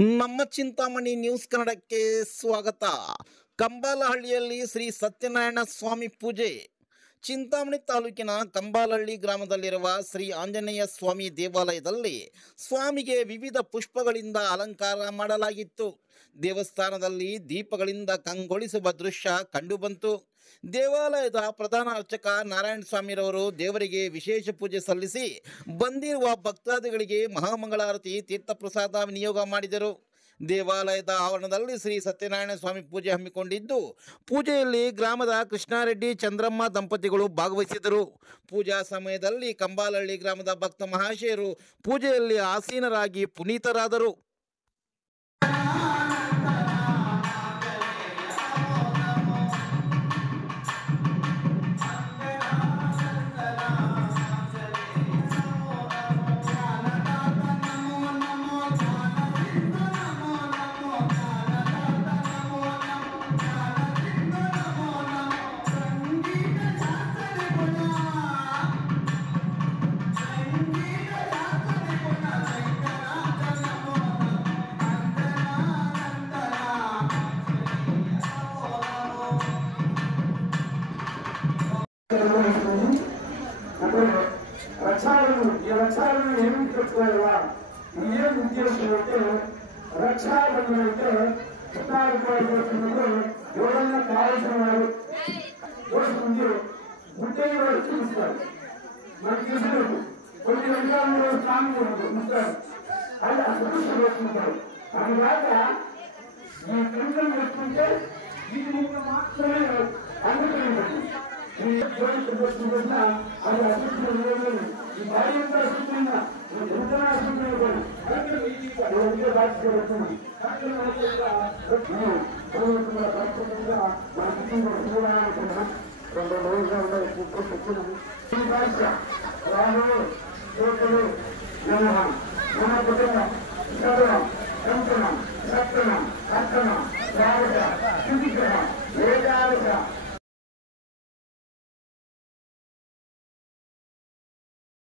ನಮ್ಮ ಚಿಂತಾಮಣಿ ನ್ಯೂಸ್ ಕನ್ನಡಕ್ಕೆ ಸ್ವಾಗತ. ಕಂಬಾಲಹಳ್ಳಿಯಲ್ಲಿ ಶ್ರೀ ಸತ್ಯನಾರಾಯಣ ಸ್ವಾಮಿ ಪೂಜೆ. ಚಿಂತಾಮಣಿ ತಾಲೂಕಿನ ಕಂಬಾಲಹಳ್ಳಿ ಗ್ರಾಮದಲ್ಲಿರುವ ಶ್ರೀ ಆಂಜನೇಯ ಸ್ವಾಮಿ ದೇವಾಲಯದಲ್ಲಿ ಸ್ವಾಮಿಗೆ ವಿವಿಧ ಪುಷ್ಪಗಳಿಂದ ಅಲಂಕಾರ ಮಾಡಲಾಗಿತ್ತು. ದೇವಸ್ಥಾನದಲ್ಲಿ ದೀಪಗಳಿಂದ ಕಂಗೊಳಿಸುವ ದೃಶ್ಯ ಕಂಡುಬಂತು. ದೇವಾಲಯದ ಪ್ರಧಾನ ಅರ್ಚಕ ನಾರಾಯಣ ಸ್ವಾಮಿರವರು ದೇವರಿಗೆ ವಿಶೇಷ ಪೂಜೆ ಸಲ್ಲಿಸಿ ಬಂದಿರುವ ಭಕ್ತಾದಿಗಳಿಗೆ ಮಹಾಮಂಗಳಾರತಿ ತೀರ್ಥಪ್ರಸಾದ ವಿನಿಯೋಗ ಮಾಡಿದರು. ದೇವಾಲಯದ ಆವರಣದಲ್ಲಿ ಶ್ರೀ ಸತ್ಯನಾರಾಯಣ ಸ್ವಾಮಿ ಪೂಜೆ ಹಮ್ಮಿಕೊಂಡಿದ್ದು, ಪೂಜೆಯಲ್ಲಿ ಗ್ರಾಮದ ಕೃಷ್ಣಾರೆಡ್ಡಿ ಚಂದ್ರಮ್ಮ ದಂಪತಿಗಳು ಭಾಗವಹಿಸಿದರು. ಪೂಜಾ ಸಮಯದಲ್ಲಿ ಕಂಬಾಲಹಳ್ಳಿ ಗ್ರಾಮದ ಭಕ್ತ ಮಹಾಶಯರು ಪೂಜೆಯಲ್ಲಿ ಆಸೀನರಾಗಿ ಪುನೀತರಾದರು. రక్షాలను ఏమి పెట్టుకోవాలా ఏం ఉద్దేశం అంటే రక్షాబంధం అంటే చిన్నారిపోయినప్పుడు ఎవరన్నా కావాల్సిన వారు ముందు గుడ్డే వారు చూపిస్తారు. మనకు తెలిసినట్టు కొన్ని రంగాల్లో స్నానం ఇస్తారు, అది అసలు వేసుకుంటారు. అందువల్ల ఈ కిందలు వేసుకుంటే ఇది మీకు మాత్రమే అనుకరించండి. అది అసలు ఈ భార్య అసలు ఎంత అసలు మన